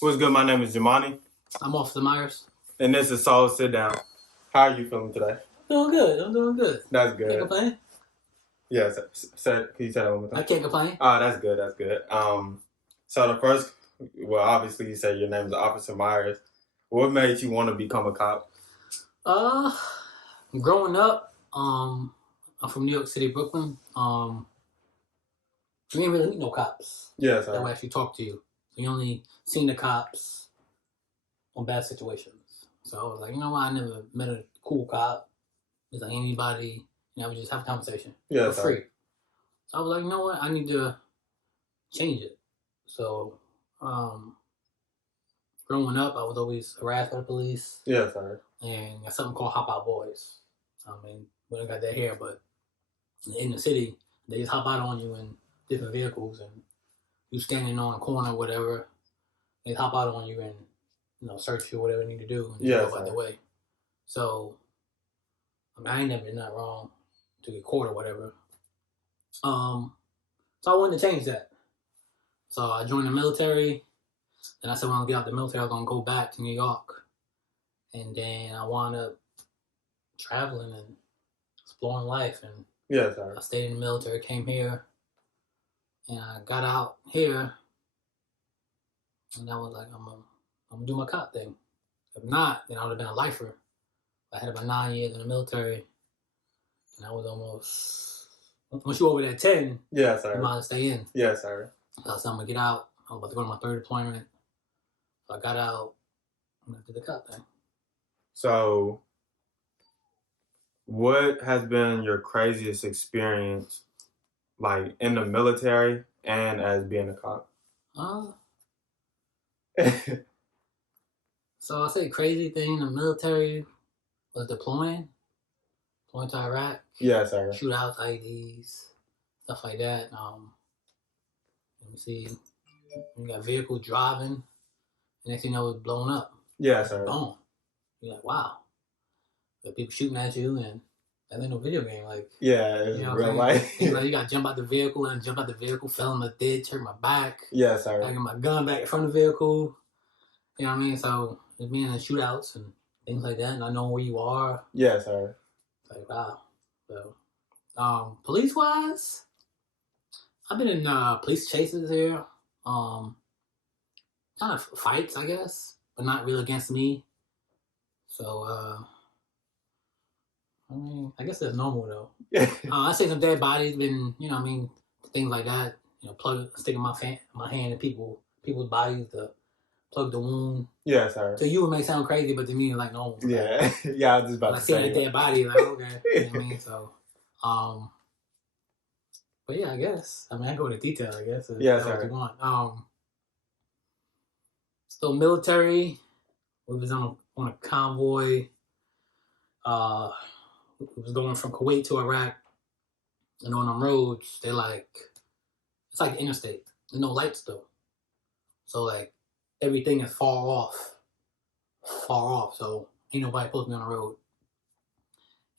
What's good? My name is Jamani, I'm Officer Myers. and this is Soul Sit Down. How are you feeling today? Doing good. I'm doing good. That's Can't good. complain. Yeah, can you say that one more time? I can't complain. Oh, that's good. That's good. So the first, well, obviously you said your name is Officer Myers. What made you want to become a cop? Growing up, I'm from New York City, Brooklyn. We didn't really meet no cops Yes, that would actually talk to you. You only seen the cops on bad situations. So I was like, you know what? I never met a cool cop. It's like anybody, we just have a conversation for free. So I was like, you know what? I need to change it. So, growing up, I was always harassed by the police. Yes, sir. And got something called hop out boys. I mean, we don't got that here, but in the city, they just hop out on you in different vehicles, and you standing on a corner or whatever, they hop out on you and search you, whatever they need to do, and go out the way. So, I ain't never done that wrong to get caught or whatever. So I wanted to change that. So I joined the military. Then I said when I get out the military, I'm gonna go back to New York. And then I wound up traveling and exploring life. And I stayed in the military, came here, and I got out here. And I was like, I'm gonna do my cop thing. If not, then I would have been a lifer. I had about 9 years in the military, and I was almost. Once you over that 10, yes, sir, you might stay in. Yes, sir. So I'm gonna get out. I'm about to go to my third deployment. So I got out and I did the cop thing. So, what has been your craziest experience, like in the military and as being a cop? So I say crazy thing in the military was deploying to Iraq. Yes, sir. Shootouts, IEDs, stuff like that. Let me see. You got vehicles driving, and next thing you know, it's blown up. Yes, sir. Boom. You're like, wow. Got people shooting at you, and that ain't no video game. Like, it's real life. You got to jump out the vehicle, fell in the ditch, hurt my back. Yes, sir. I got my gun back from the vehicle. You know what I mean? So it's being in shootouts and things like that, and I know where you are. Yes, sir. It's like, wow. So, police wise, I've been in police chases here. Kind of fights, I guess, but not really against me. So, I mean, I guess that's normal though. I say some dead bodies, been, things like that. Sticking my hand in people's bodies to plug the wound. Yes, sir. To you, it may sound crazy, but to me, it's like normal. Yeah, yeah. I was just about to say. I see a dead body, like okay, you know what I mean. So, but yeah, I guess. I mean, I go into detail. I guess. Yes, sir. What you want. So military, we was on a convoy. We was going from Kuwait to Iraq, and on them roads, it's like the interstate. There's no lights though, so like everything is far off. So ain't nobody supposed to be on the road,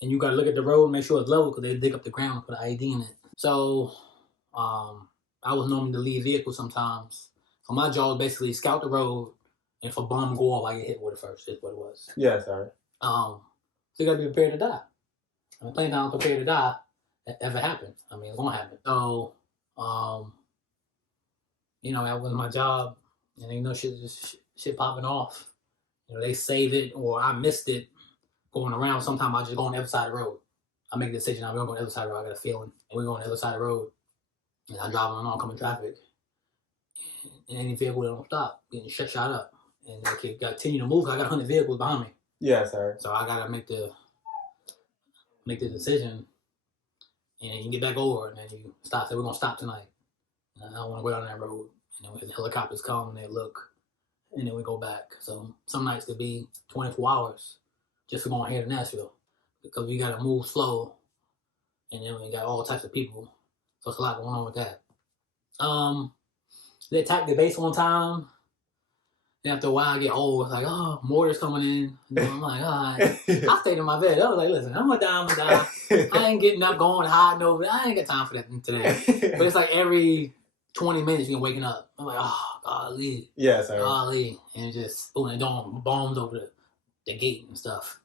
and you gotta look at the road and make sure it's level because they dig up the ground and put an ID in it. So, I was normally the lead vehicle sometimes. So my job was basically scout the road, and if a bomb go off, I get hit with it first. Is what it was. Yes, sir. So you gotta be prepared to die. I'm playing down prepared to die. That ever happen? I mean, it's gonna happen. So, that was my job, and shit popping off. They save it or I missed it going around. Sometimes I just go on the other side of the road. I make a decision. I'm going to go on the other side of the road. I got a feeling, and we go on the other side of the road, and I'm driving on oncoming traffic, and any vehicle that don't stop getting shut up, and they can continue to move. I got 100 vehicles behind me. Yes, sir. So I gotta make the decision, and you get back over, and then you stop. Say we're gonna stop tonight. And I don't want to go down that road. And then when the helicopters come and they look, and then we go back. So some nights could be 24 hours just for going here to Nashville because we gotta move slow, and then we got all types of people. So it's a lot going on with that. They attacked the base one time. Then after a while, I get old. It's like, oh, mortar's coming in. And I'm like, all right. I stayed in my bed. I was like, listen, I'm gonna die. I ain't getting up, going hiding over. I ain't got time for that today. But it's like every 20 minutes, you're waking up. I'm like, oh, golly. Yes, sir. Golly. And just, boom, and doing bombs over the gate and stuff.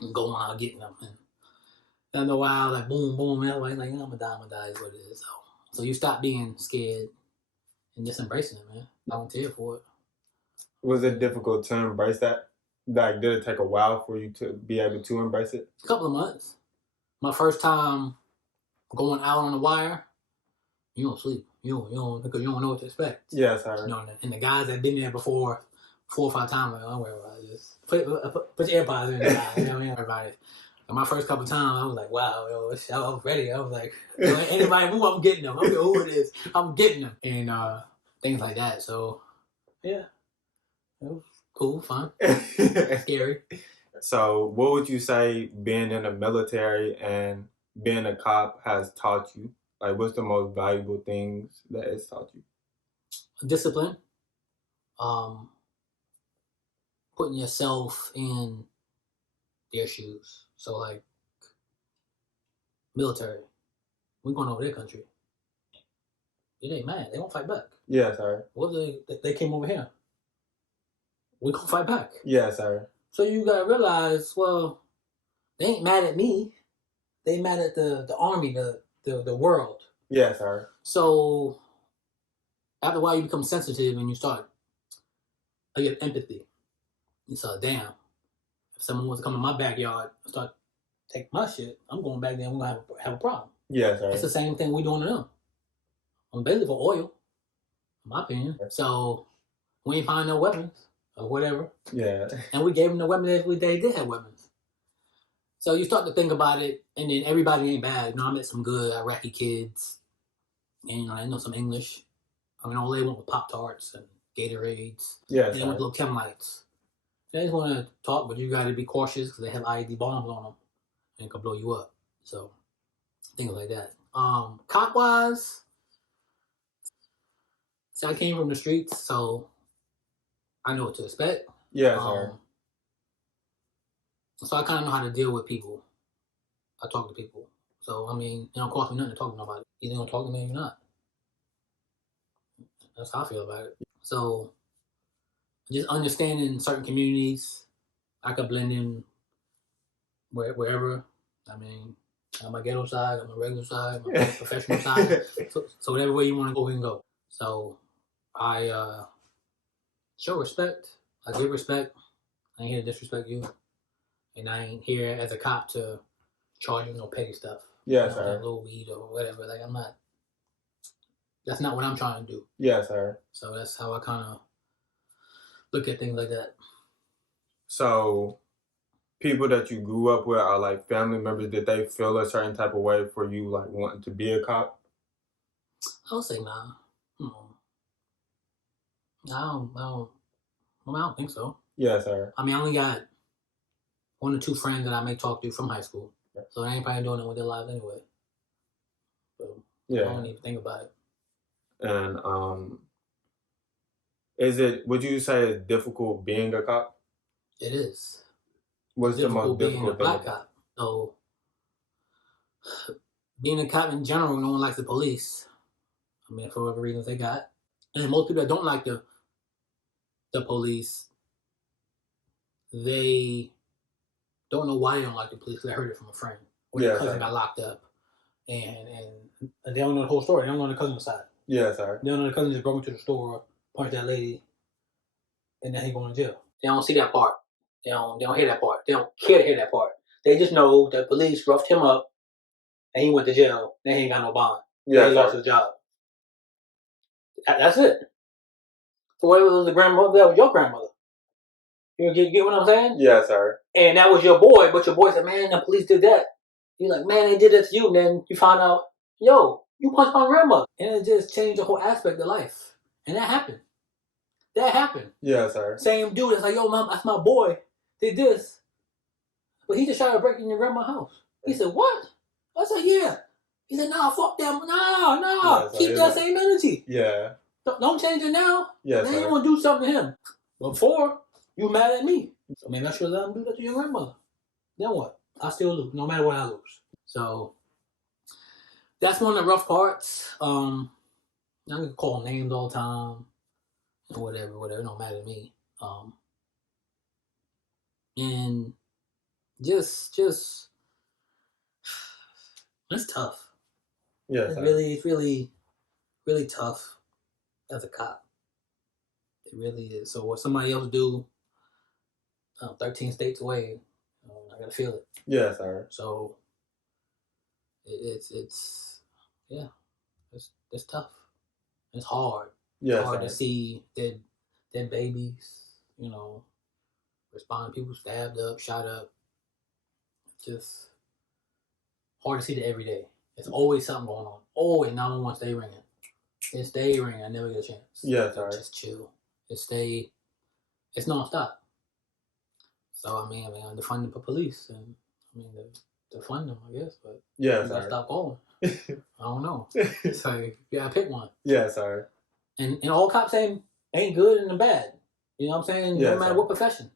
And going out getting them. And after a while, like, boom, boom. And I'm like, I'm going to die is what it is. So you stop being scared and just embracing it, man. Volunteer for it. Was it difficult to embrace that? Like, did it take a while for you to be able to embrace it? A couple of months. My first time going out on the wire, you don't sleep. You don't because you don't know what to expect. Yes, sir. You know, and the guys that been there before 4 or 5 times, like, don't worry about it. Just put your AirPods in. You know what I mean? Worry about it. And my first couple times, I was like, wow, yo, I was ready. I was like, anybody move, I'm getting them. I don't care who it is, I'm getting them. And things like that. So, yeah. It was cool, fun, scary. So, what would you say being in the military and being a cop has taught you? Like, what's the most valuable things that it's taught you? Discipline. Putting yourself in their shoes. So, like, military, we're going over their country. It ain't mad. They don't fight back. Yes, sir. What if they came over here? We gonna fight back. Yes, sir. So you gotta realize, well, they ain't mad at me. They mad at the army, the world. Yes, sir. So after a while, you become sensitive and you start. You get empathy. You say, damn, if someone wants to come in my backyard and start take my shit, I'm going back there and we're gonna have a problem. Yes, sir. It's the same thing we doing to them. I'm basically for oil, in my opinion. So we ain't find no weapons or whatever. Yeah. And we gave them the weapons that they did have weapons. So you start to think about it, and then everybody ain't bad. You know, I met some good Iraqi kids, and you know, I know some English. I mean, all they went with Pop-Tarts and Gatorades. Yes, and they went with little Chem Lights. They just want to talk, but you got to be cautious because they have IED bombs on them, and it could blow you up. So things like that. Cop-wise, see, I came from the streets, so I know what to expect. Yes, sir. So I kind of know how to deal with people. I talk to people. So, I mean, it don't cost me nothing to talk to nobody. Either you're going to talk to me or you're not. That's how I feel about it. So, just understanding certain communities, I could blend in wherever. I mean, on my ghetto side, on my regular side, my professional side. So whatever way you want to go, we can go. So, I show respect. I give respect. I ain't here to disrespect you. And I ain't here as a cop to charge you no petty stuff. Yes, sir. Like a little weed or whatever. Like, I'm not. That's not what I'm trying to do. Yes, sir. So that's how I kind of look at things like that. So, people that you grew up with are like family members. Did they feel a certain type of way for you, like wanting to be a cop? I would say nah. I don't think so. Yes, sir. I mean, I only got 1 or 2 friends that I may talk to from high school. So they ain't probably doing it with their lives anyway. So yeah. I don't even think about it. And would you say it's difficult being a cop? It is. What's the most difficult thing? Being a black cop. So being a cop in general, no one likes the police. I mean, for whatever reasons they got. And most people that don't like the police, they don't know why they don't like the police because they heard it from a friend. Or their cousin got locked up. And they don't know the whole story. They don't know the cousin's side. Yes, sir. They don't know the cousin just broke into the store, punched that lady, and then he going to jail. They don't see that part. They don't hear that part. They don't care to hear that part. They just know that police roughed him up, and he went to jail. Then he ain't got no bond. Yeah, he lost his job. That's it. So what was the grandmother? That was your grandmother. You get what I'm saying? Yes, sir. And that was your boy, but your boy said, man, the police did that. You're like, man, they did that to you. And then you find out, yo, you punched my grandmother. And it just changed the whole aspect of life. And that happened. Yes, sir. Same dude that's like, yo, mom, that's my boy. Did this. But he just tried to break in your grandma's house. He said, what? I said, yeah. He said, nah, fuck them. No. Yes, keep that same energy. Yeah. Don't change it now. Yes, then you want to do something to him. Before, you mad at me. So maybe I should let him do that to your grandmother. Then what? I still lose, no matter what I lose. So that's one of the rough parts. I can call names all the time, or whatever. It don't matter to me. And just it's tough. Yes, It's sir. really tough as a cop. It really is. So what somebody else do, 13 states away, I gotta feel it. Yes, sir. So it's yeah, it's tough. It's hard. Yes, Hard sir. to see dead babies, responding people stabbed up, shot up. Just hard to see that every day. There's always something going on. Always 911 stay ringing. It stay ringing. I never get a chance. Yes, sir. Just chill. It's nonstop. So I mean, I'm defunding the police, and I mean, defund them, I guess. But yes, you gotta sir. stop calling. I don't know. So you gotta pick one. Yes, sir. And all cops ain't good and bad. You know what I'm saying? Yes, no matter sir. what profession.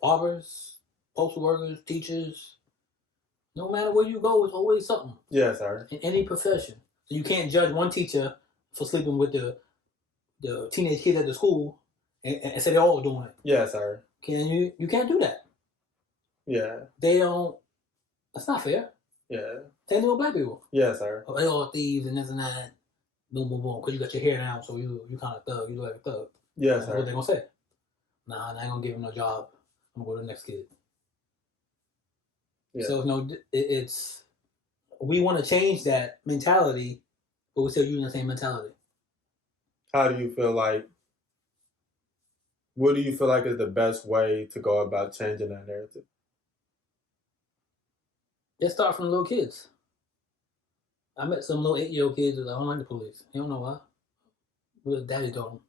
Barbers, postal workers, teachers. No matter where you go, it's always something. Yes, sir. In any profession. So you can't judge one teacher for sleeping with the teenage kids at the school and say they're all doing it. Yes, sir. You can't do that. Yeah. They don't. That's not fair. Yeah. Same thing with black people. Yes, sir. Oh, they all thieves and this and that. Boom, boom, boom. Because you got your hair down, so you kind of thug. You look like a thug. Yes, sir. What they gonna say? Nah, I ain't gonna give him no job. I'm gonna go to the next kid. Yeah. So it's we want to change that mentality, but we're still using the same mentality. How do you feel like? What do you feel like is the best way to go about changing that narrative? Let's start from little kids. I met some little 8-year-old kids that I don't like the police. They don't know why. Well, daddy told them.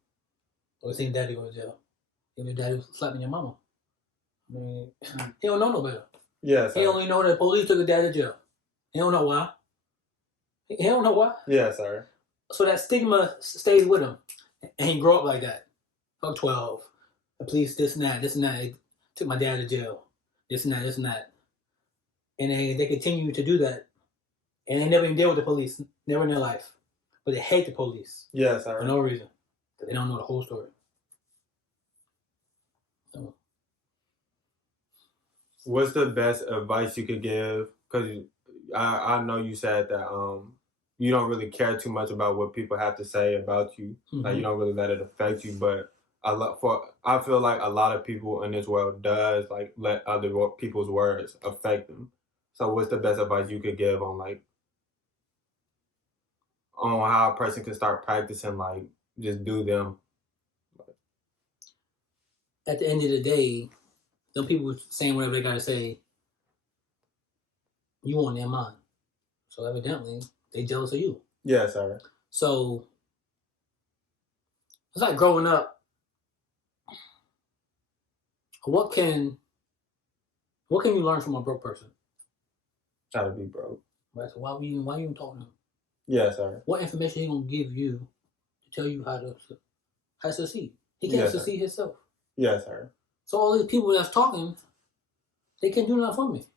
Or seen daddy go to jail. Even daddy was slapping your mama. I mean, he don't know no better. Yes, sir. He only know that police took his dad to jail. He don't know why. He don't know why. Yes, sir. So that stigma stays with him. And he grew up like that. Fuck 12. The police, this and that. They took my dad to jail. This and that. And they continue to do that. And they never even deal with the police. Never in their life. But they hate the police. Yes, sir. For no reason. Because they don't know the whole story. So. What's the best advice you could give? Because I know you said that you don't really care too much about what people have to say about you. Mm-hmm. Like you don't really let it affect you. But I feel like a lot of people in this world does like let other people's words affect them. So what's the best advice you could give on how a person can start practicing like just do them? At the end of the day, some people saying whatever they gotta say, you on their mind. So evidently, they jealous of you. Yes, sir. So it's like growing up. What can you learn from a broke person? How to be broke. Right. So why you even talking to him? Yes, sir. What information he gonna give you to tell you how to succeed? He can't succeed himself. Yes, sir. So all these people that's talking, they can't do nothing for me.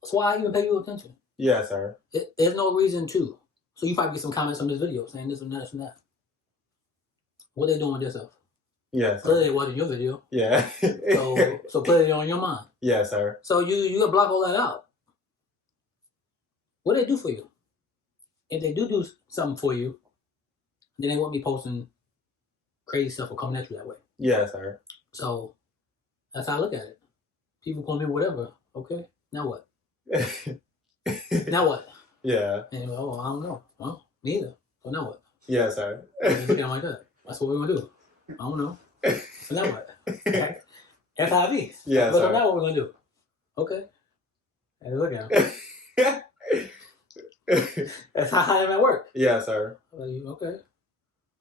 That's why I even pay you attention. Yes, sir. There's no reason to. So you probably get some comments on this video saying this and that and that. What they doing with themselves? Yes, sir. Clearly they watching your video. Yeah. so clearly they're on your mind. Yes, sir. So you gotta block all that out. What do they do for you? If they do something for you, then they won't be posting crazy stuff or coming at you that way. Yes, sir. So that's how I look at it. People call me whatever. Okay, now what? Now what? Yeah. And I don't know. Well, me either. So now what? Yes, sir. Look at them like that. That's what we're gonna do. I don't know. So now what? FIV. Yes, but sir. now what we're gonna do? Okay. And look at them. That's how it work. Yes, sir. Okay.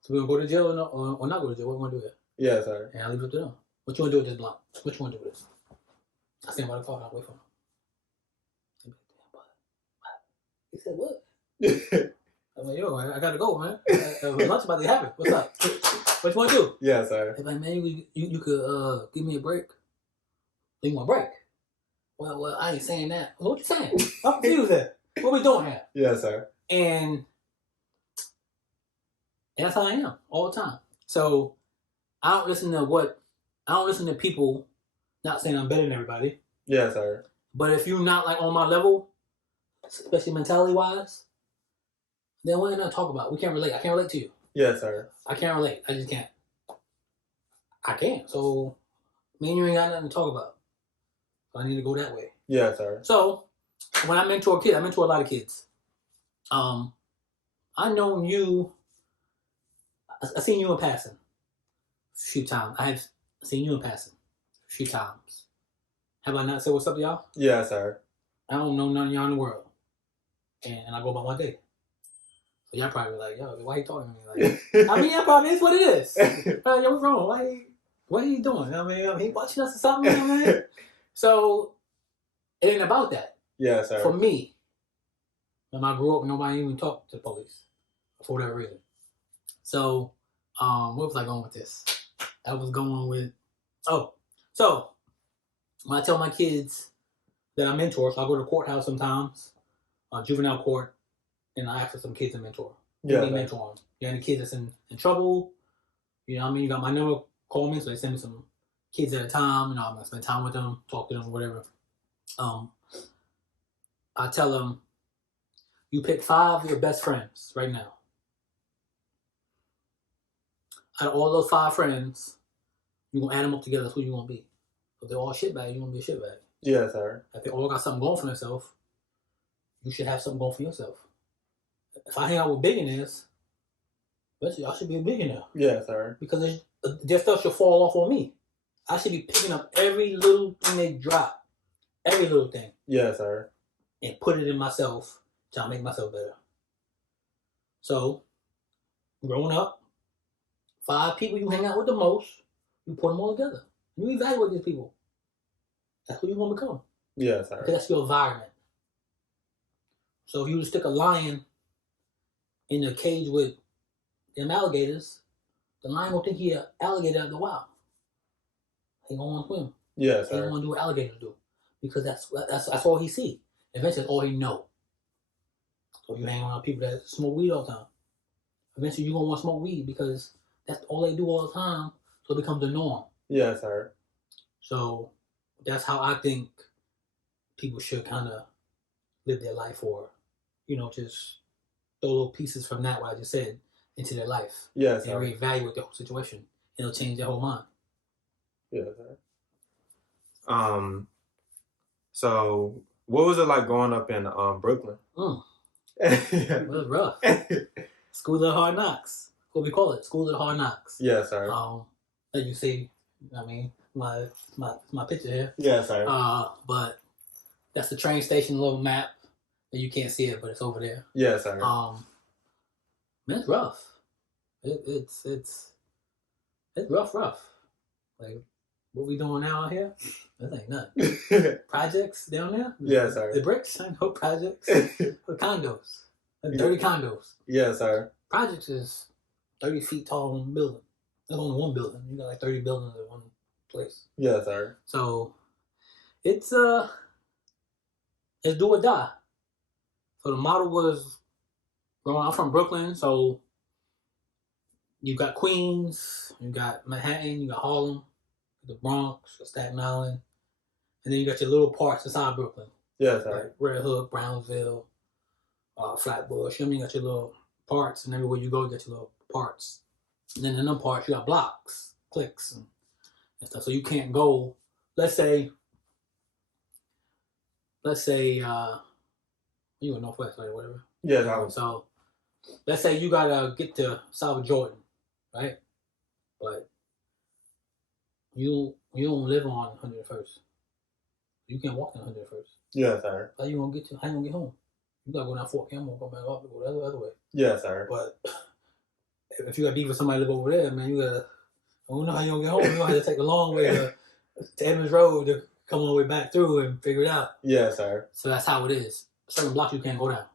So we're gonna go to jail or not go to jail? What we gonna do here? Yes, sir. And I leave it to them. What you wanna do with this block? What you wanna do with this? I stand by the car. I wait for him. He said, "What?" I'm like, "Yo, I gotta go, man. Lunch about to happen. What's up? What you wanna do?" Yes, sir. They're like, "Man, you could give me a break." So you want a break? Well, I ain't saying that. What you saying? I'm confused there. What we doing here? Yes, sir. And And that's how I am all the time. So I don't listen to people. Not saying I'm better than everybody. Yes, sir. But if you're not like on my level, especially mentality wise, then what are you gonna talk about? We can't relate. I can't relate to you. Yes, sir. I can't relate. I just can't. I can't. So me and you ain't got nothing to talk about. So I need to go that way. Yes, sir. So when I mentor kids, I mentor a lot of kids. I known you. I seen you in passing a few times. I have seen you in passing a few times. Have I not said what's up to y'all? Yes, sir. I don't know none of y'all in the world, and I go about my day. So y'all probably like, yo, why you talking to me? Like, I mean, that probably is what it is. Yo, what's wrong? What are you doing? I mean, he watching us or something. You know what I mean? So it ain't about that. Yes, sir. For me, when I grew up, nobody even talked to the police for whatever reason. So, where was I going with this? I was going with, so when I tell my kids that I mentor, so I go to the courthouse sometimes, juvenile court, and I ask for some kids to mentor. Yeah. They mentor them. You got any kids that's in trouble? You know what I mean? You got my number, call me, so they send me some kids at a time. You know, I'm going to spend time with them, talk to them, whatever. I tell them, you pick 5 of your best friends right now. Out of all those 5 friends, you're going to add them up together. That's who you're going to be. If they're all shitbags, you're going to be a shitbag. Yes, sir. If they all got something going for themselves, you should have something going for yourself. If I hang out with billionaires, I should be a billionaire. Yes, sir. Because their stuff should fall off on me. I should be picking up every little thing they drop. Every little thing. Yes, sir. And put it in myself to make myself better. So, growing up, 5 people you hang out with the most, you put them all together. You evaluate these people. That's who you want to become. Yes, sir. Because that's your environment. So if you stick a lion in a cage with them alligators, the lion will think he's an alligator out of the wild. He don't want to swim. Yes, He sir. don't want to do what alligators do. Because that's all he see. Eventually, that's all he know. So you hang around people that smoke weed all the time. Eventually, you're going to want to smoke weed because that's all they do all the time. So it becomes the norm. Yes, sir. So that's how I think people should kind of live their life, or, just throw little pieces from that, what I just said, into their life. Yes, and sir. reevaluate the whole situation. It'll change their whole mind. Yes, sir. So what was it like growing up in Brooklyn? It was rough. School of Hard Knocks. What we call it, School of Hard Knocks. Yes, sir. As you see, I mean, my picture here. Yes, sir. But that's the train station little map. You can't see it, but it's over there. Yes, sir. Man, it's rough. It's rough. Like what we doing now out here, that ain't nothing. Projects down there. Yes, sir. The bricks, I know projects. The condos, the dirty condos. Yes, sir. Projects is 30 feet tall one building. That's only one building. You got like 30 buildings in one place. Yes, sir. So it's do or die. So the model was growing. I'm from Brooklyn, so you got Queens, you got Manhattan, you got Harlem, the Bronx, Staten Island, and then you got your little parts inside Brooklyn. Yes, sir. Like Red Hook, Brownsville, Flatbush. You got your little parts, and everywhere you go, you got your little parts. And then in them parts, you got blocks, cliques, and stuff. So you can't go. Let's say you in Northwest, right, or whatever. Yes, I was. So let's say you gotta get to South Jordan, right? But you don't live on 101st. You can't walk on 101st. Yes, sir. How you gonna get home? You gotta go down Fort Campbell, go back up, go the other way. Yes, sir. But if you got beef with somebody live over there, man, I don't know how you gonna get home. You gonna have to take the long way to Edmonds Road to come all the way back through and figure it out. Yes, sir. So that's how it is. Certain blocks you can't go down,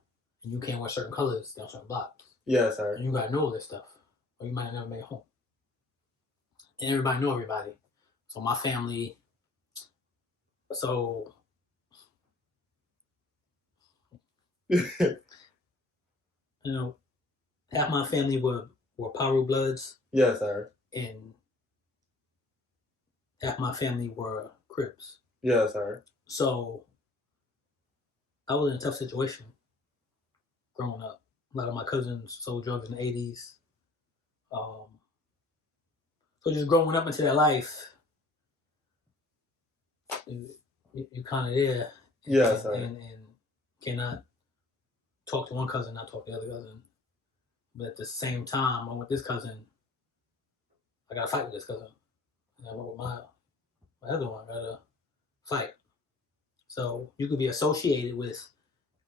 and you can't wear certain colors down certain blocks. Yes, sir. And you gotta know this stuff, or you might have never made it home. And everybody know everybody. So my family. So. Half my family were were Paru Bloods, Yes, sir. and half my family were Crips. Yes, sir. So I was in a tough situation growing up. A lot of my cousins sold drugs in the 80s. So just growing up into that life, you kind of there. Yes, sir. And cannot talk to one cousin, not talk to the other cousin. But at the same time, I'm with this cousin. I got to fight with this cousin. And I went with my other one. I got to fight. So you could be associated with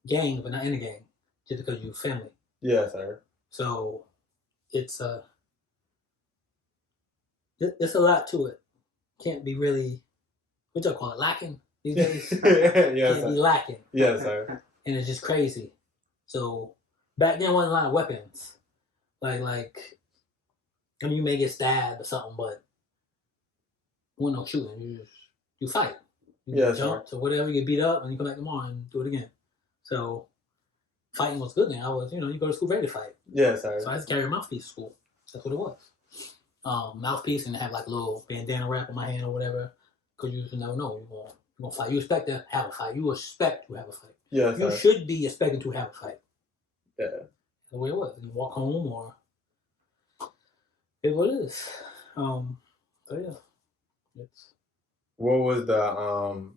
gangs, but not in a gang, just because you're family. Yes, sir. So it's there's a lot to it. Can't be really, what y'all call it, lacking these days? Yes, Can't be lacking. Yes, sir. And it's just crazy. So back then wasn't a lot of weapons. Like I mean, you may get stabbed or something, but when no shooting, you fight. You jump to whatever, you get beat up, and you come back tomorrow and do it again. So fighting was good then. I was, you go to school ready to fight. Yes, sir. So I used to carry a mouthpiece to school. That's what it was. Mouthpiece, and have like a little bandana wrap on my hand or whatever, because you just never know. You're gonna fight. You expect to have a fight. You expect to have a fight. Yes, you sir. should be expecting to have a fight. Yeah. That's the way it was. You walk home, or it's what it is. So yeah. What was the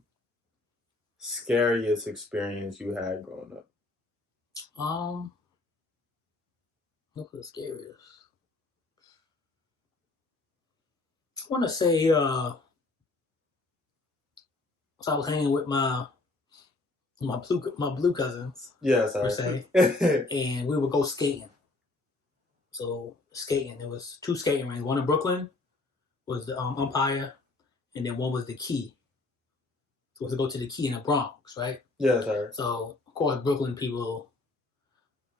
scariest experience you had growing up? What was the scariest? I want to say, so I was hanging with my blue cousins. Yes, per sir. se, and we would go skating. So skating, there was 2 skating rinks. One in Brooklyn was the Umpire, and then one was the Key. So we had to go to the Key in the Bronx, right? Yes, sir. So of course, Brooklyn people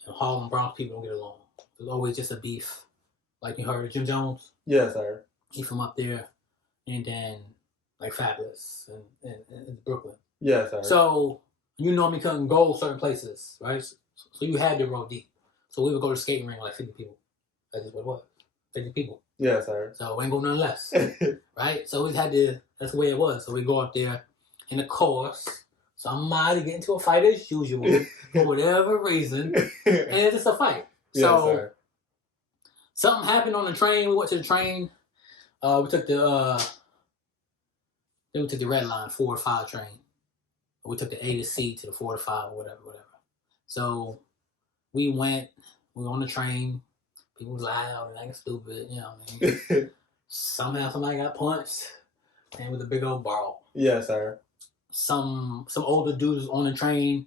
and Harlem Bronx people don't get along. There's always just a beef. Like you heard of Jim Jones? Yes, sir. He from up there, and then like Fabulous and Brooklyn. Yes, sir. So you normally couldn't go certain places, right? So you had to roll deep. So we would go to the skating rink with like 50 people. That's just what it was. 50 people. Yes, sir. So we ain't go none less. Right? So we had to, that's the way it was. So we go up there, and of course, somebody get into a fight as usual for whatever reason. And it's just a fight. Yes, so sir. Something happened on the train. We went to the train. We took the red line, 4 to 5 train. We took the A to C to the 4 to 5 or whatever. So we were on the train. People was loud and acting stupid, you know what I mean? Somehow somebody got punched, and with a big old brawl. Yes, sir. Some older dudes on the train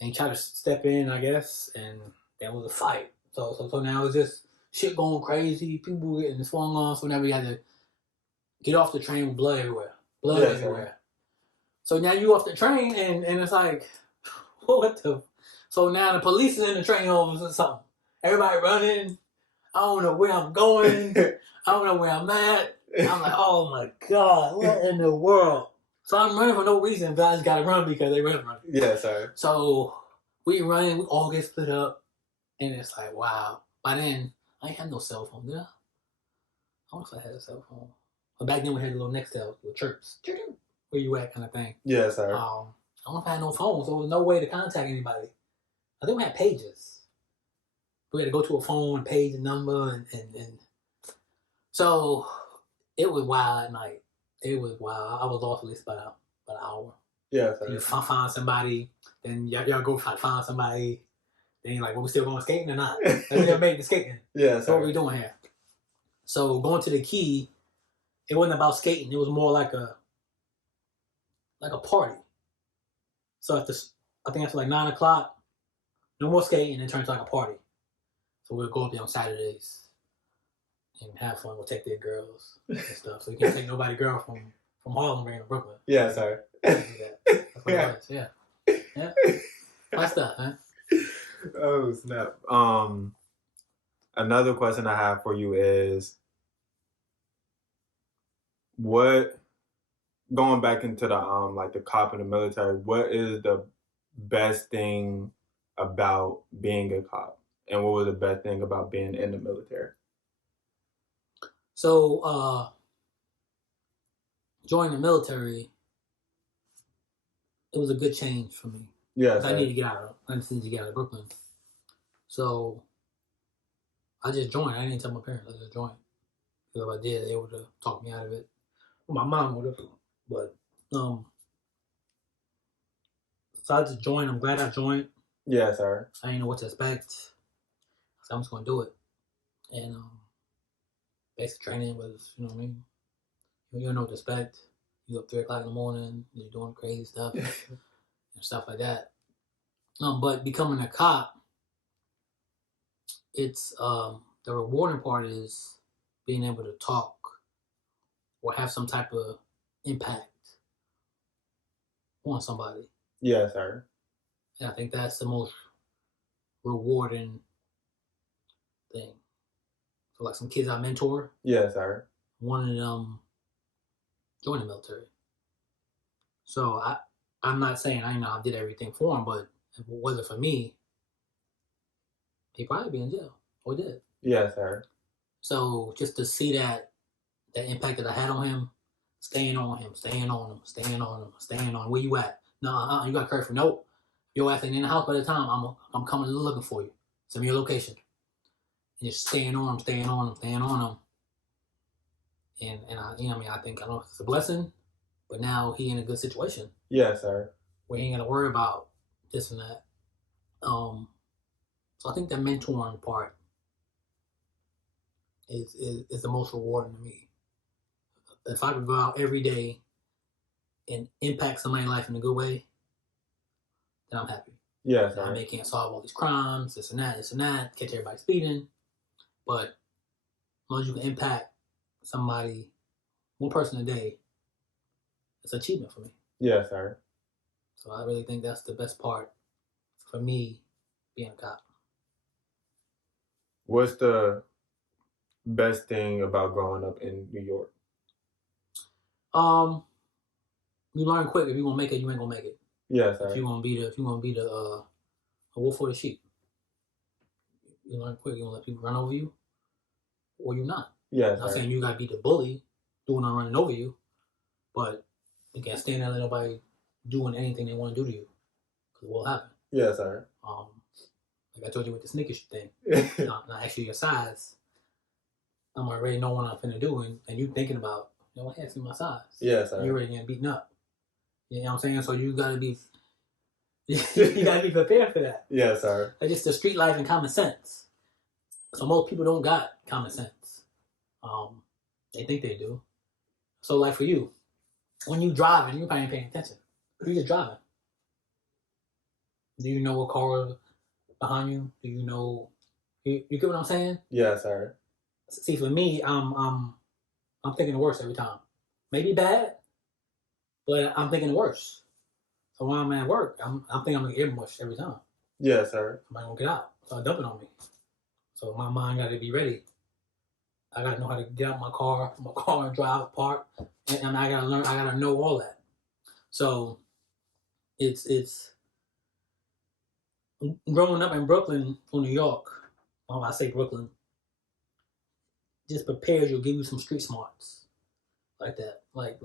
and tried to step in, I guess, and there was a fight. So now it's just shit going crazy. People getting swung on. So now we had to get off the train with blood everywhere. Yes, everywhere. Sir. So now you off the train, and it's like, what the? So now the police is in the train over something. Everybody running. I don't know where I'm going. I don't know where I'm at. I'm like, oh my God, what in the world? So I'm running for no reason, but I just gotta run because they run. Yes, sir. So we running, we all get split up, and it's like, wow. By then, I ain't had no cell phone, did I? I don't know if I had a cell phone. But back then we had a little Nextel, little chirps. Where you at kind of thing. Yes, sir. I don't know if I had no phone, so there was no way to contact anybody. I think we had pages. We had to go to a phone and page the number, and so it was wild at night. It was wild. I was off at least about an hour. Yeah, sir. You find somebody, then y'all go find somebody. Then you're like, well, we still going skating or not? Let's never make the skating. Yeah, so what are we doing here? So going to the Key, it wasn't about skating. It was more like a party. So I think after like 9 o'clock, no more skating, and it turns like a party. So we'll go up there on Saturdays and have fun. We'll take their girls and stuff. So you can't take nobody girl from Harlem bring to Brooklyn. Yeah, sir. That's what it was. Yeah. My stuff, huh? Oh snap. Another question I have for you is, what, going back into the like the cop in the military, what is the best thing about being a cop and what was the best thing about being in the military? So, joining the military, it was a good change for me. Yes, I needed to get out. I just needed to get out of Brooklyn. So I just joined. I didn't tell my parents. I just joined. Because if I did, they would have talked me out of it. Well, my mom would have. But so I just joined. I'm glad I joined. Yes, sir. I didn't know what to expect. So I'm just gonna do it. And basic training was, you know what I mean? You don't know what to expect. You up 3 o'clock in the morning, you're doing crazy stuff and stuff like that. But becoming a cop, it's the rewarding part is being able to talk or have some type of impact on somebody. Yes, sir. And I think that's the most rewarding thing. So like some kids I mentor. Yes, sir. One of them joined the military. So I'm not saying I did everything for him, but if it wasn't for me, he'd probably be in jail or dead. Yes, sir. So just to see that impact that I had on him, staying on him, where you at? No, you got Kirk. Nope. Your ass ain't in the house by the time I'm coming looking for you. Send me your location. And just staying on him. And I think it's a blessing, but now he in a good situation. Yes, sir. Where he ain't gotta worry about this and that. So I think that mentoring part is the most rewarding to me. If I could go out every day and impact somebody's life in a good way, then I'm happy. Yes, sir. I may can't solve all these crimes, this and that, catch everybody speeding, but as long as you can impact somebody, one person a day, it's an achievement for me. Yes, sir. So I really think that's the best part for me being a cop. What's the best thing about growing up in New York? You learn quick. If you gonna make it, you ain't gonna make it. Yes, sir. If you gonna be the a wolf or the sheep, you learn quick. You gonna let people run over you, or you not. Yes, I'm sir. saying you gotta be the bully, doing or running over you, but you can't stand there and let nobody doing anything they want to do to you, because it will happen. Yes, sir. Like I told you with the sneakers thing. Now actually your size, I'm already know what I'm finna do, and you thinking about, what has to be my size? Yes, sir. You're already getting beaten up. You know what I'm saying? So you gotta be prepared for that. Yes, sir. It's just the street life and common sense. So most people don't got common sense. They think they do. So like for you, when you driving, you probably ain't paying attention. You're just driving. Do you know what car behind you? Do you know? You get what I'm saying? Yes, sir. See, for me, I'm thinking the worst every time. Maybe bad, but I'm thinking the worst. So when I'm at work, I'm thinking I'm gonna get mushed every time. Yes, sir. Somebody gonna get out, start dumping on me. So my mind got to be ready. I gotta know how to get out my car and drive, park, and I gotta learn. I gotta know all that. So it's growing up in Brooklyn or New York. I say Brooklyn, just prepares you, give you some street smarts like that. Like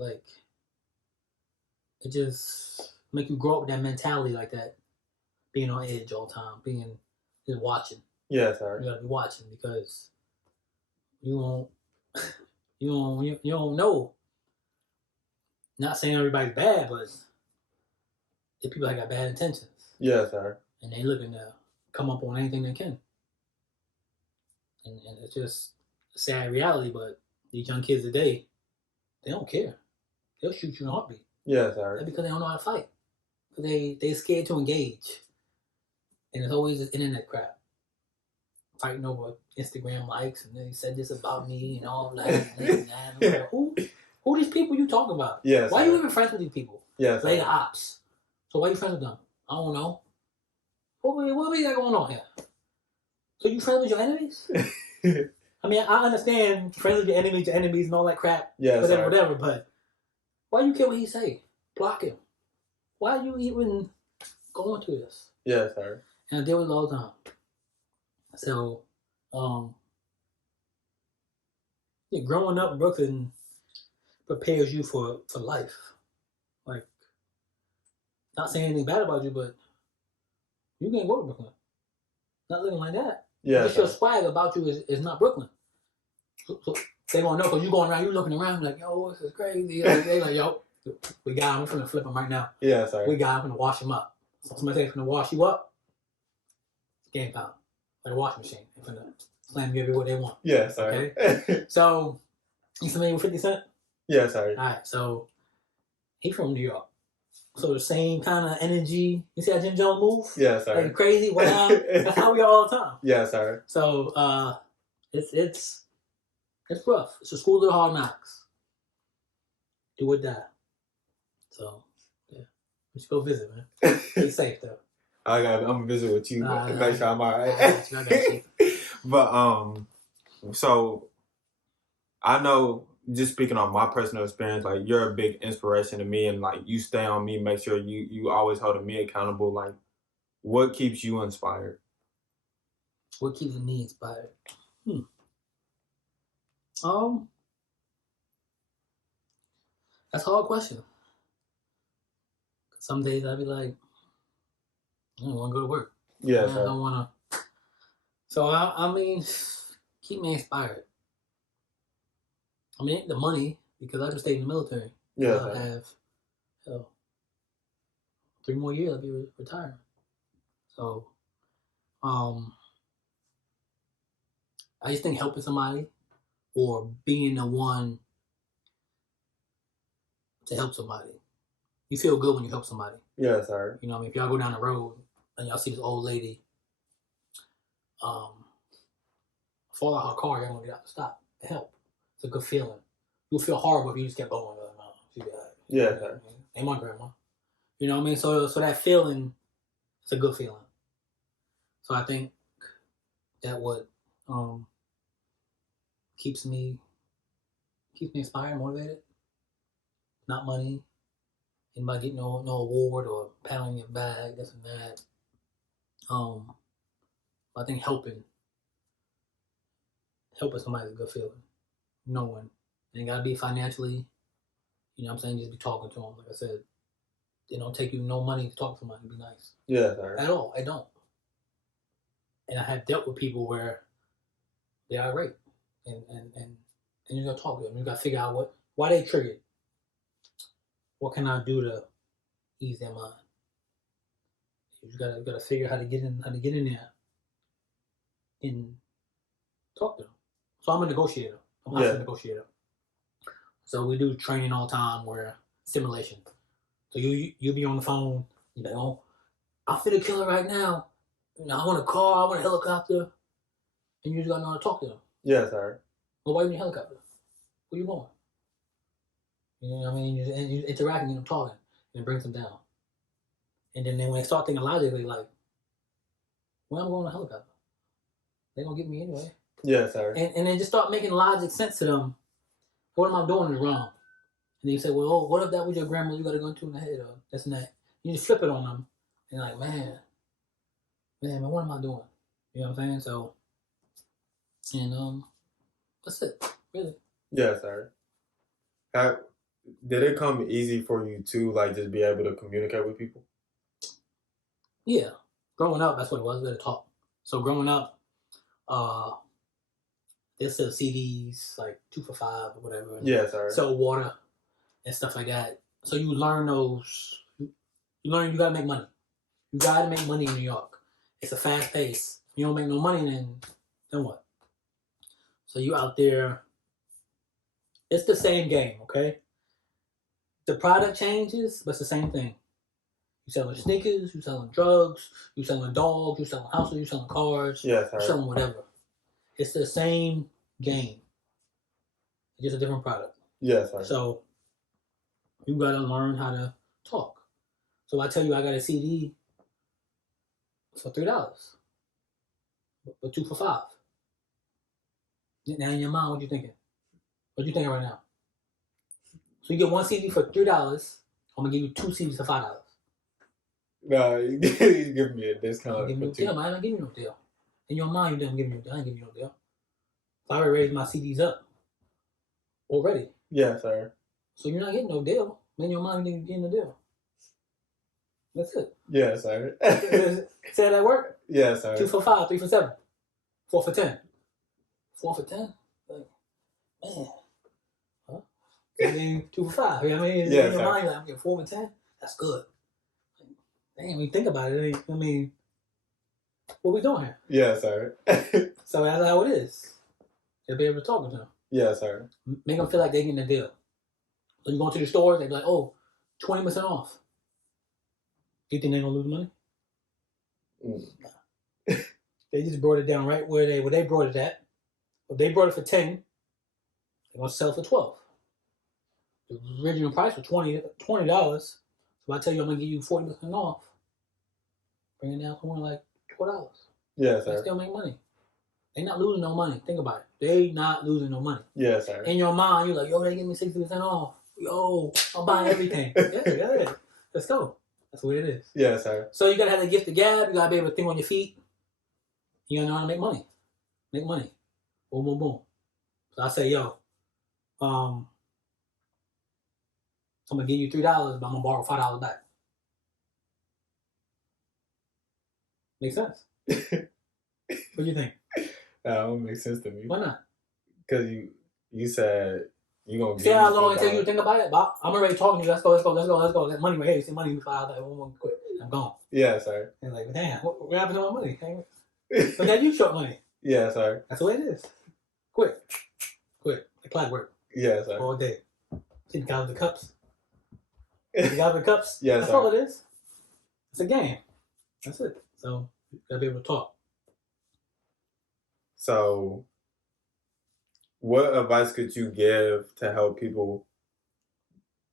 it just make you grow up with that mentality like that, being on edge all the time, being just watching. Yes, sir. You gotta be watching because you don't know. Not saying everybody's bad, but the people that got bad intentions. Yes, sir. And they looking to come up on anything they can. And it's just a sad reality, but these young kids today, they don't care. They'll shoot you in a heartbeat. Yes, sir. That's because they don't know how to fight. They're scared to engage. And it's always this internet crap. Fighting over Instagram likes, and they said this about me and all that. And like, who these people you talking about? Yes. Why are you even friends with these people? Yes. They the ops. So why are you friends with them? I don't know. What we got going on here? So you friends with your enemies? I mean, I understand friends with your enemies and all that crap. Yes. Whatever. But why you care what he say? Block him. Why are you even going to this? Yes, sir. And I deal with it all the time. So, yeah, growing up in Brooklyn prepares you for life. Like, not saying anything bad about you, but you can't go to Brooklyn. Not living like that. Yeah. Just your swag about you is not Brooklyn. So they gonna know because you going around, you looking around like, yo, this is crazy. They like, yo, we got him. I'm finna flip him right now. Yeah, sorry. We got him. I'm finna wash him up. So somebody say finna wash you up. Game time. Like a washing machine. I'm finna slam you everywhere they want. Yeah, sorry. Okay. So you familiar with 50 Cent? Yeah, sorry. All right. So he from New York. So the same kind of energy. You see how Jim Jones move? Yeah, sorry. Like crazy, wow. That's how we are all the time. Yeah, sorry. So it's rough. It's a school of hard knocks. Do or die. So yeah, we should go visit, man. Be safe though. I'm gonna visit with you. Make sure I'm all right. I got you. But so I know. Just speaking on my personal experience, like you're a big inspiration to me, and like you stay on me, make sure you always holding me accountable. Like, what keeps you inspired? What keeps me inspired? That's a hard question. Some days I'd be like, I don't want to go to work. Yeah, I don't want to. So I mean, keep me inspired. I mean, the money, because I just stayed in the military. Yeah. I'll have 3 more years, I'll be retiring. So, I just think helping somebody or being the one to help somebody. You feel good when you help somebody. Yeah, sorry. You know what I mean? If y'all go down the road and y'all see this old lady fall out her car, you're going to get out and stop and help. It's a good feeling. You'll feel horrible if you just kept going. Yeah, sorry. Ain't my grandma. You know what I mean? So that feeling, it's a good feeling. So I think that what keeps me inspired, motivated. Not money. Anybody getting no award or pat on your back, this and that. I think helping somebody is a good feeling. Knowing. It ain't gotta be financially, you know what I'm saying, just be talking to them. Like I said, it don't take you no money to talk to somebody, be nice. Yeah, sorry. At all. It don't. And I have dealt with people where they're irate. And you gotta talk to them. You gotta figure out why they triggered. What can I do to ease their mind? You gotta figure out how to get in there and talk to them. So I'm a negotiator. I'm a negotiator. So we do training all the time where simulation. So you be on the phone, you're like, oh, I'm finna kill her right now. You know, I want a car, I want a helicopter. And you just gotta know how to talk to them. Yeah, sorry. Well, why you need a helicopter? Where you going? You know what I mean? You're interacting and talking, and it brings them down. And then when they start thinking logically, like, where am I going on a helicopter? They're going to get me anyway. Yeah, sorry. And then just start making logic sense to them. What am I doing is wrong. And then you say, well, what if that was your grandma? You got to go into in the head or this and that. You just flip it on them. And like, man, what am I doing? You know what I'm saying? So, and that's it, really. Yeah, sorry. Did it come easy for you to like just be able to communicate with people? Yeah. Growing up, that's what it was. We had to talk. So growing up, they sell CDs like 2 for $5 or whatever. Yeah, sorry. Sell water and stuff like that. So you learn those. You learn you gotta make money. You gotta make money in New York. It's a fast pace. You don't make no money, then what? So you out there. It's the same game, okay? The product changes, but it's the same thing. You selling sneakers, you selling drugs, you selling dogs, you selling houses, you selling cars, you selling whatever. It's the same game. It's just a different product. Yeah, sorry. So you gotta learn how to talk. So I tell you I got a CD for $3, but 2 for $5. Now in your mind, what you thinking? What you thinking right now? So you get one CD for $3. I'm gonna give you 2 CDs for $5. No, you give me a discount. I'm giving you a deal, man. I'm giving you no deal. In your mind, you didn't give me. I ain't give you no deal. So I already raised my CDs up already. Yes, sir. So you're not getting no deal. In your mind, you didn't get no deal. That's it. Yes, sir. Say that work? Yes, sir. 2 for 5, 3 for 7, 4 for 10. 4 for 10? Like, man. Huh? I mean, 2 for 5. You know what I mean? Yes, in your sir. mind, like, I'm getting 4 for 10? That's good. Damn, when you think about it, I mean, what we doing here? Yes, sir. So that's how it is. You'll be able to talk to them. Yes, sir. Make them feel like they're getting a deal. So you go into the stores, they be like, oh, 20% off. You think they're going to lose money? Nah. They just brought it down right where they brought it at. If they brought it for 10, they're going to sell it for 12. The original price was $20. So I tell you I'm going to give you 40% off, bring it down to more like $12. Yes, They sir. still make money. They're not losing no money. Think about it. They not losing no money. Yes, sir. In your mind, you're like, yo, they give me 60% off. Yo, I'm buying everything. Yeah. Let's go. That's what it is. Yes, sir. So you got to have the gift of gab. You got to be able to think on your feet. You got to know how to make money. Make money. Boom, boom, boom. So I say, yo, I'm going to give you $3, but I'm going to borrow $5 back. Makes sense? What do you think? That don't make sense to me. Why not? Because you said you're going to See how long it takes you to think about it? But I'm already talking to you. Let's go. That money right here. You see money, you $5. One quick. I'm gone. Yeah, sir. And like, damn, what happened to my money? But now you short money. Yeah, sir. That's the way it is. Quick. Like clockwork. Yeah, sir. All day. See the guy with the cups? The guy with the cups? Yes, That's sir. all it is. It's a game. That's it. So, you gotta be able to talk. So, what advice could you give to help people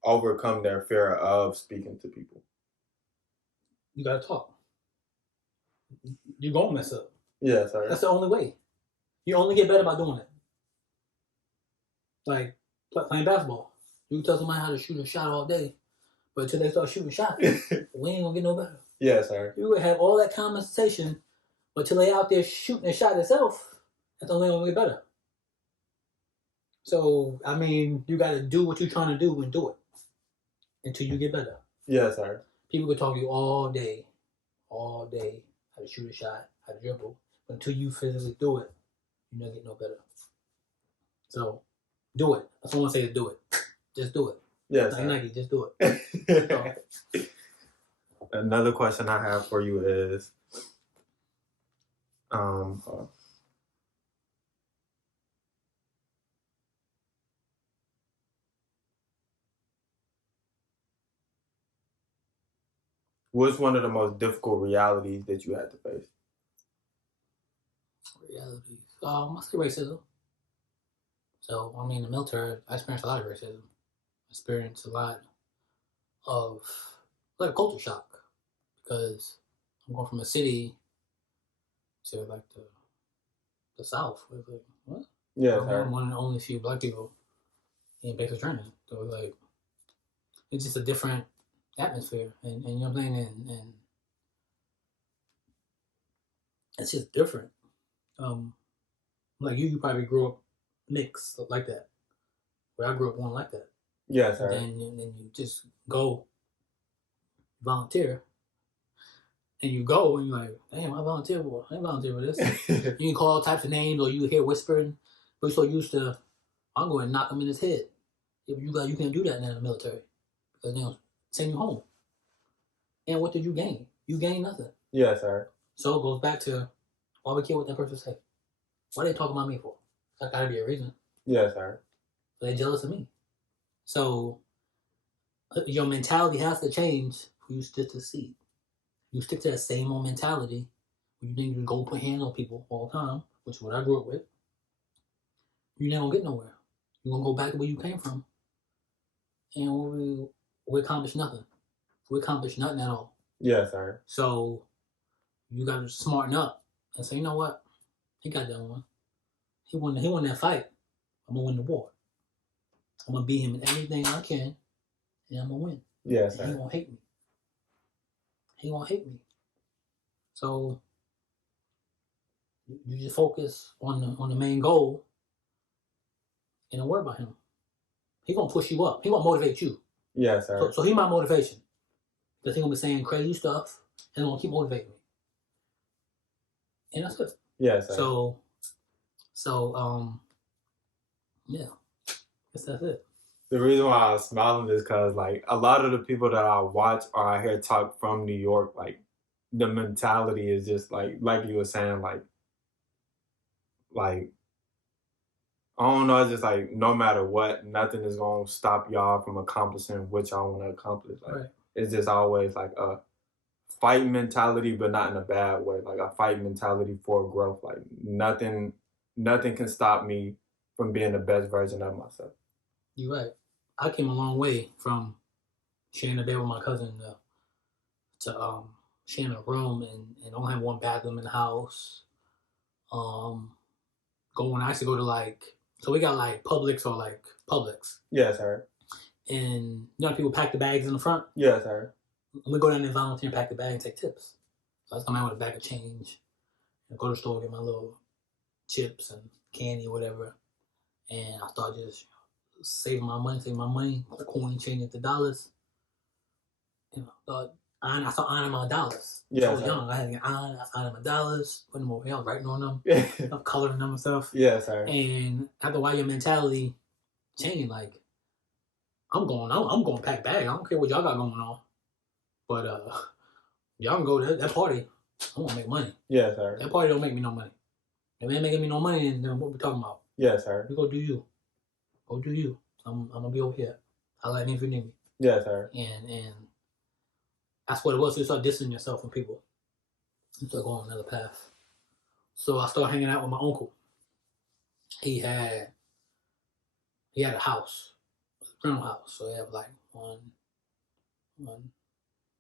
overcome their fear of speaking to people? You gotta talk. You're gonna mess up. Yeah, sir. That's the only way. You only get better by doing it. Like playing basketball. You can tell somebody how to shoot a shot all day, but until they start shooting shots, we ain't gonna get no better. Yeah, sir. You would have all that conversation, but till they out there shooting a shot itself, that's the only way to get better. So, I mean, you got to do what you're trying to do and do it until you get better. Yeah, sir. People can talk to you all day, how to shoot a shot, how to dribble. But until you physically do it, you're not getting no better. So, do it. That's all I want to say is do it. Just do it. Yes, like sir. Nike, just do it. Another question I have for you is, what's one of the most difficult realities that you had to face? Realities. I say racism. So, I mean, in the military, I experienced a lot of racism. I experienced a lot of like culture shock because I'm going from a city to like the South. It was like, what? Yeah, I'm one of the only few black people in basic training. So like, it's just a different atmosphere, and you know what I'm saying, and it's just different. Like you probably grew up mixed like that. Where I grew up one like that. Yeah, sir. And then you just go volunteer. And you go and you're like, damn, I volunteer for I ain't volunteer for this. You can call all types of names or you hear whispering. But you're so used to, I'm going to knock him in his head. Yeah, but you can't do that now in the military. Because they'll send you home. And what did you gain? You gain nothing. Yeah, sir. So it goes back to, why we care what that person say? What are they talking about me for? That got to be a reason. Yeah, sir. So they're jealous of me. So your mentality has to change for you to succeed. You stick to that same old mentality. You think you can go put hands on people all the time, which is what I grew up with. You're not going to get nowhere. You're going to go back to where you came from. And we accomplish nothing. We accomplish nothing at all. Yeah, sir. So you got to smarten up and say, you know what? He got that one. He won that fight. I'm going to win the war. I'm going to beat him in everything I can, and I'm going to win. Yeah, sir. And he won't hate me. He won't hate me. So You just focus on the main goal and don't worry about him. He gonna push you up. He gonna motivate you. Yes, sir. So he my motivation. Because he gonna be saying crazy stuff and gonna keep motivating me. And that's it. Yes, sir. Yeah. Guess that's it. The reason why I was smiling is because, like, a lot of the people that I watch or I hear talk from New York, like, the mentality is just like you were saying, like, I don't know, it's just like no matter what, nothing is gonna stop y'all from accomplishing what y'all want to accomplish. Like, Right. it's just always like a fight mentality, but not in a bad way. Like a fight mentality for growth. Like nothing can stop me from being the best version of myself. You're right. I came a long way from sharing a bed with my cousin to sharing a room and only have one bathroom in the house. I actually go to like, so we got like Publix or like Publix. Yes, sir. And you know people pack the bags in the front? Yes, sir. And we go down there, volunteer, and pack the bag and take tips. So I just come out with a bag of change and go to the store, get my little chips and candy or whatever. And I start just saving my money, coin change into dollars. You know, I started ironing my dollars. Yes, I was young. I had to get ironed. I ironed my dollars, putting them over here, writing on them, coloring them and stuff. Yes, sir. And after a while, your mentality changing. Like, I'm going pack bag. I don't care what y'all got going on, but y'all can go to that party. I want to make money. Yes, sir. That party don't make me no money. If it ain't making me no money, then what we talking about? Yes, sir. You go do you. Go do you. I'm gonna be over here. I'll let me if you need me. Yes, sir. And that's what it was. You start distancing yourself from people. You start going another path. So I started hanging out with my uncle. He had a house, a rental house. So he had like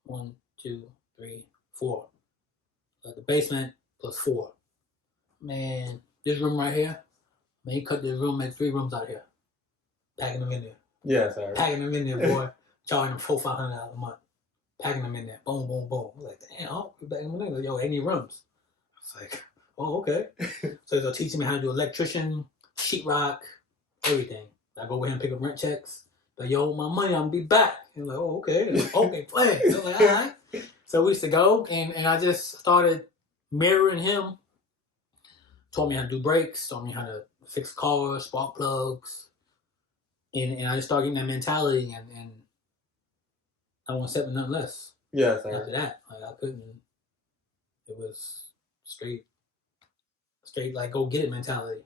one, two, three, four. Like the basement plus 4. Man, this room right here, man, he cut this room, made 3 rooms out here. Packing them in there. Yes, sir. Packing them in there, boy. Charging them $400-500 a month. Packing them in there. Boom, boom, boom. I was like, damn, oh, you packing them in there. Yo, 80 rooms. I was like, oh, okay. So they're teaching me how to do electrician, sheetrock, everything. I go with him, pick up rent checks. But yo, my money, I'm gonna be back. And like, oh, okay. Like, okay, play. I was like, all right. So we used to go, and I just started mirroring him. Taught me how to do brakes, taught me how to fix cars, spark plugs. And I just started getting that mentality, and I won't accept nothing less. Yes, sir. After that, like I couldn't. It was straight like go get it mentality,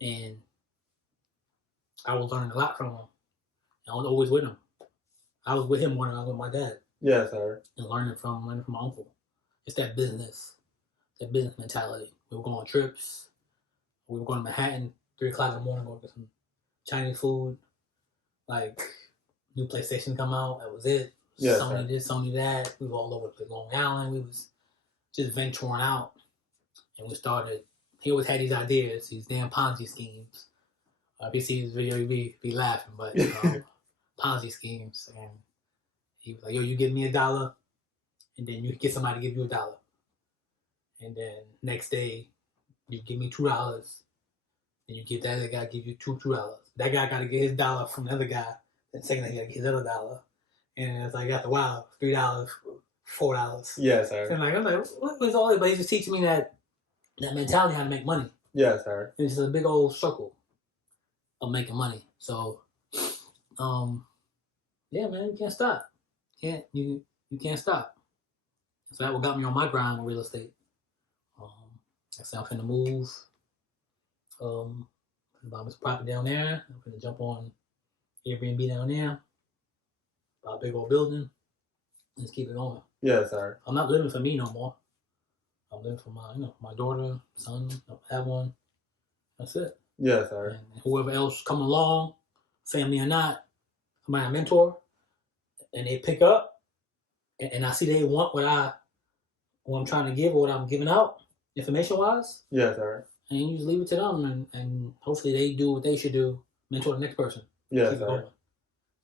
and I was learning a lot from him. I was always with him. I was with him more than I was with my dad. Yes, sir. And learning from my uncle. It's that business mentality. We were going on trips. We were going to Manhattan, 3 o'clock in the morning, going to get some Chinese food. Like, new PlayStation come out, that was it. Yes, Sony sir. this, Sony that. We were all over the place. Long Island, we was just venturing out. And we started, he always had these ideas, these damn Ponzi schemes. If you see his video, you'd be laughing, but Ponzi schemes. And he was like, yo, you give me $1, and then you get somebody to give you $1. And then next day, you give me $2, and you give that other guy, give you $2. That guy got to get his $1 from the other guy. Then second day, he got to get his other $1. And it's like after a while, $3, $4. Yes, sir. And I'm like, what was all this? But he's just teaching me that mentality, how to make money. Yes, sir. It's just a big old circle of making money. So, yeah, man, you can't stop. You can't stop. So that what got me on my grind with real estate. I said I'm finna move. Buy this property down there. I'm finna jump on Airbnb down there. Buy a big old building. Let's keep it going. Yes, sir. I'm not living for me no more. I'm living for my daughter, son. I have one. That's it. Yes, sir. And whoever else come along, family or not, somebody I mentor, and they pick up, and I see they want what I'm trying to give or what I'm giving out, information wise. Yes, sir. And you just leave it to them, and hopefully they do what they should do, mentor the next person. Yes, sir.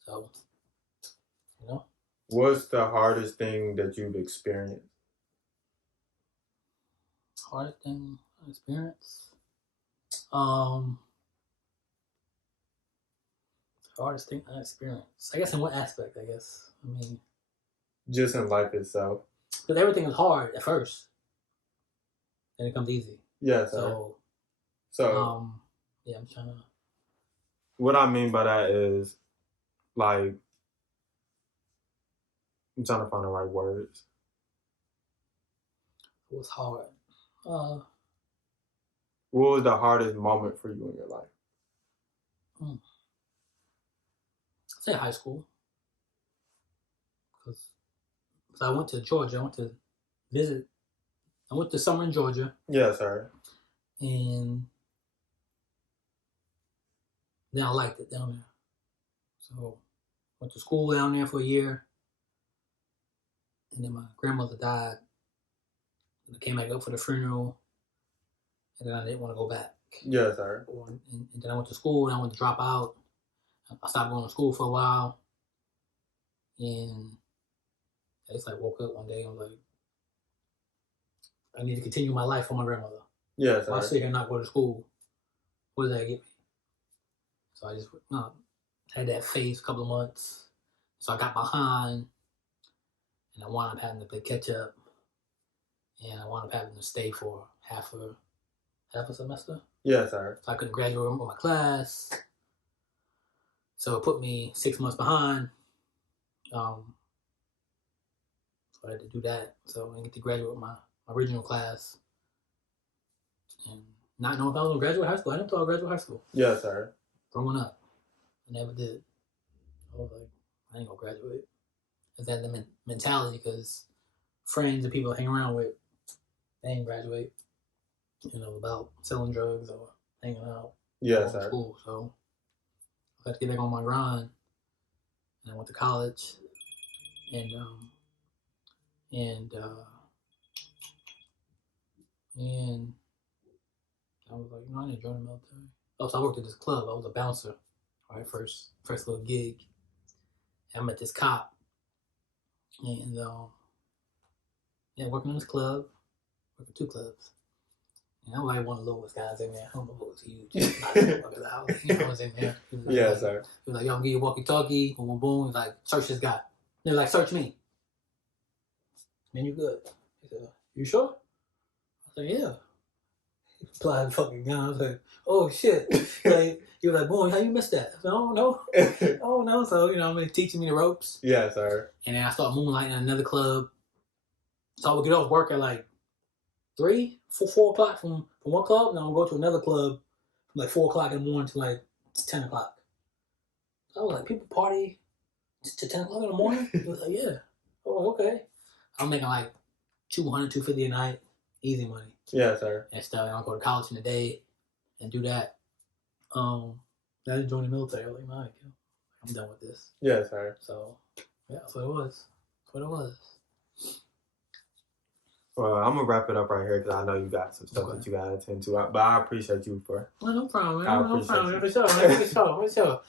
So, What's the hardest thing that you've experienced? Hardest thing Experience. Hardest thing I experienced. I guess in what aspect? I guess. I mean, just in life itself. Because everything is hard at first, then it comes easy. Yeah, so yeah, I'm trying to. What I mean by that is, like, I'm trying to find the right words. It was hard. What was the hardest moment for you in your life? I'd say high school. Because I went to Georgia. I went to visit. I went to summer in Georgia. Yeah, sir. And then I liked it down there. So went to school down there for a year. And then my grandmother died. And I came back up for the funeral. And then I didn't want to go back. Yeah, sir. And then I went to school and I went to drop out. I stopped going to school for a while. And I just woke up one day and was like, I need to continue my life for my grandmother. Yeah, sir. If I sit here and not go to school, what does that get me? So I just had that phase a couple of months. So I got behind, and I wound up having to play catch up, and I wound up having to stay for half a semester. Yeah, sir. So I couldn't graduate with my class. So it put me 6 months behind. So I had to do that. So I didn't get to graduate with my original class. And not knowing if I was going to graduate high school. I didn't thought I would graduate high school. Yeah, sir. Growing up. I never did. I was like, I ain't going to graduate. Is that the mentality? Because friends and people I hang around with, they ain't graduate. About selling drugs or hanging out. Yeah, sir. School. So I had to get back on my grind. And I went to college. And I was like, I need to join the military. Oh, so I worked at this club. I was a bouncer. All right, first little gig. And I met this cop. And working in this club. Working 2 clubs. And I was like one of the lowest guys in there. I don't know what was huge. I was in there. Yeah, sir. He was like, yo, I'm gonna give you a walkie-talkie. Boom, boom, boom. He's like, search this guy. They were like, search me. Man, you good? He said, you sure? I said, yeah. He applied the fucking gun. I was like, oh shit. He was like, boy, how you missed that? I said, oh no. Oh no. So, teaching me the ropes. Yeah, sir. And then I started moonlighting in another club. So I would get off work at like 3, 4 o'clock from one club, and I would go to another club from like 4 o'clock in the morning to like 10 o'clock. So I was like, people party to 10 o'clock in the morning? He was like, yeah. Oh, okay. I'm making like $200, $250 a night, easy money. Yeah, sir. And stuff. And I'll go to college in the day and do that. I didn't join the military. I was like, no, I'm done with this. Yeah, sir. So, yeah, that's what it was. Well, I'm gonna wrap it up right here because I know you got some stuff that you gotta attend to. But I appreciate you for. Well, no problem, man. No problem. For sure.